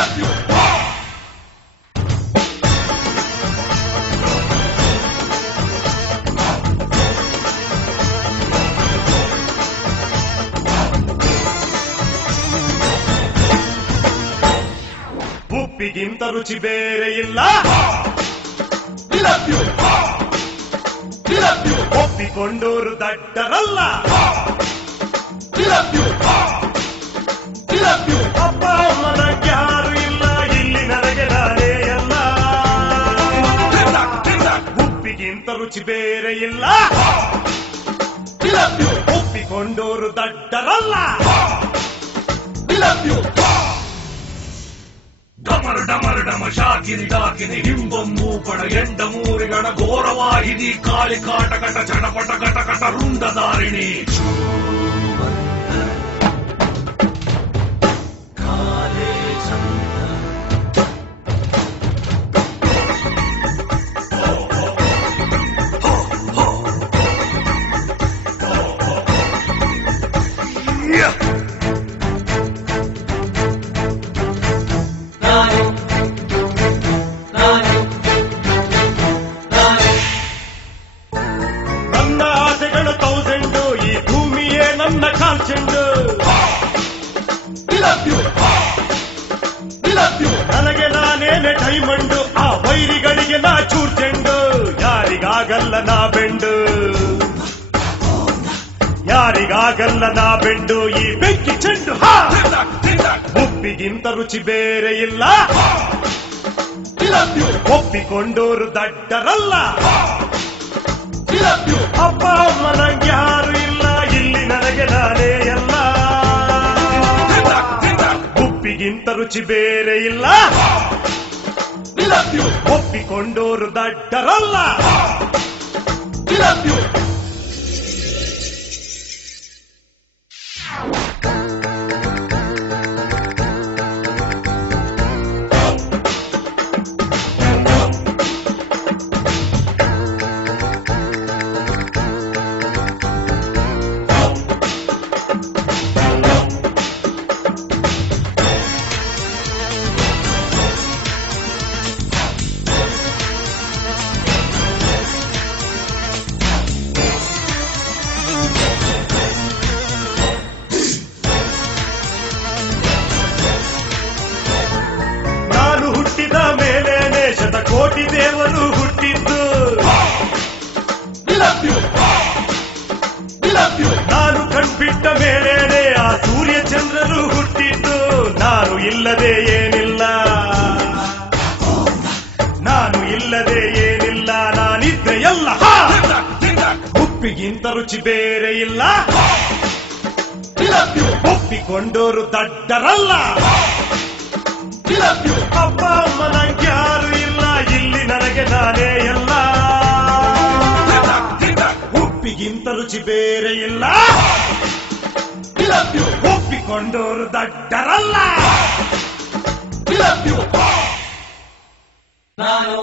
love you. ಉಪ್ಪಿಗಿಂತ ರುಚಿ ಬೇರೆ ಇಲ್ಲ. love you. love you. ಒಪ್ಪಿಕೊಂಡೋರು ದಡ್ಡರಲ್ಲ. love you. love you. ಅಪ್ಪ ಅಮ್ಮನ ಯಾರು ಇಲ್ಲ, ಇಲ್ಲಿ ನನಗೆ ನಾನೇ ಅಲ್ಲ. ಉಪ್ಪಿಗಿಂತ ರುಚಿ ಬೇರೆ ಇಲ್ಲ. love you. ಒಪ್ಪಿಕೊಂಡೋರು ದಡ್ಡರಲ್ಲ. love you. ಡಮರು ಡಮರು ಡಮ ಶಾಕಿನಿ ಡಾಕಿನಿ ಹಿಂಬೊಮ್ಮು ಪಡ ಎಂಡ ಮೂರಿಗಣ ಘೋರವಾಹಿನಿ ಕಾಳಿ ಕಾಟಕಟ ಚಟಪಟ ಕಟಕಟ ರುಂಡದಾರಿಣಿ ನನ್ನ ಆಸೆಗಳು 1000, ಈ ಭೂಮಿಯೇ ನನ್ನ ಕಾಲ್ಚೆಂಡು. love you. love you. ನನಗೆ ನಾನೇನೆ ಡೈಮಂಡು, ಆ ವೈರಿಗಳಿಗೆ ನಾ ಚೂರ್ಚೆಂಡು. ಯಾರಿಗಾಗಲ್ಲ ನಾ ಬೆಂಡು, ಯಾರಿಗಾಗಲ್ಲ ನಾ ಬೆಂಡು, ಈ ಬೆಂಕಿ ಚೆಂಡು. ಉಪ್ಪಿಗಿಂತ ರುಚಿ ಬೇರೆ ಇಲ್ಲ. love you. ಒಪ್ಪಿಕೊಂಡೋರು ದಡ್ಡರಲ್ಲ. love you. ಅಪ್ಪ ಅಮ್ಮನ ಯಾರು ಇಲ್ಲ, ಇಲ್ಲಿ ನನಗೆ ನಾನೇ ಅಲ್ಲ. ಉಪ್ಪಿಗಿಂತ ರುಚಿ ಬೇರೆ ಇಲ್ಲ. love you. ಒಪ್ಪಿಕೊಂಡೋರು ದಡ್ಡರಲ್ಲ. love you. ನಾನು ಹುಟ್ಟಿದ ಮೇಲೇನೆ ಶತಕೋಟಿ ದೇವರು ಹುಟ್ಟಿದ್ದು. love you. love you. ನಾನು ಕಣ್ಬಿಟ್ಟ ಮೇಲೇನೆ ಆ ಸೂರ್ಯ ಚಂದ್ರರು ಹುಟ್ಟಿದ್ದು. ನಾನು ಇಲ್ಲದೆ ಏನಿಲ್ಲ, ನಾನು ಇಲ್ಲದೆ ಏನಿಲ್ಲ, ನಾನಿದ್ರೆ ಎಲ್ಲ. ಉಪ್ಪಿಗಿಂತ ರುಚಿ ಬೇರೆ ಇಲ್ಲ. love you. ಒಪ್ಪಿಕೊಂಡೋರು ದಡ್ಡರಲ್ಲ. love you. ಅಪ್ಪ ಅಮ್ಮನ ಯಾರು ಇಲ್ಲ, ಇಲ್ಲಿ ನನಗೆ ನಾನೇ ಎಲ್ಲ. ಉಪ್ಪಿಗಿಂತ ರುಚಿ ಬೇರೆ ಇಲ್ಲ. love you. ಒಪ್ಪಿಕೊಂಡೋರು ದಡ್ಡರಲ್ಲ. love you. ನಾನು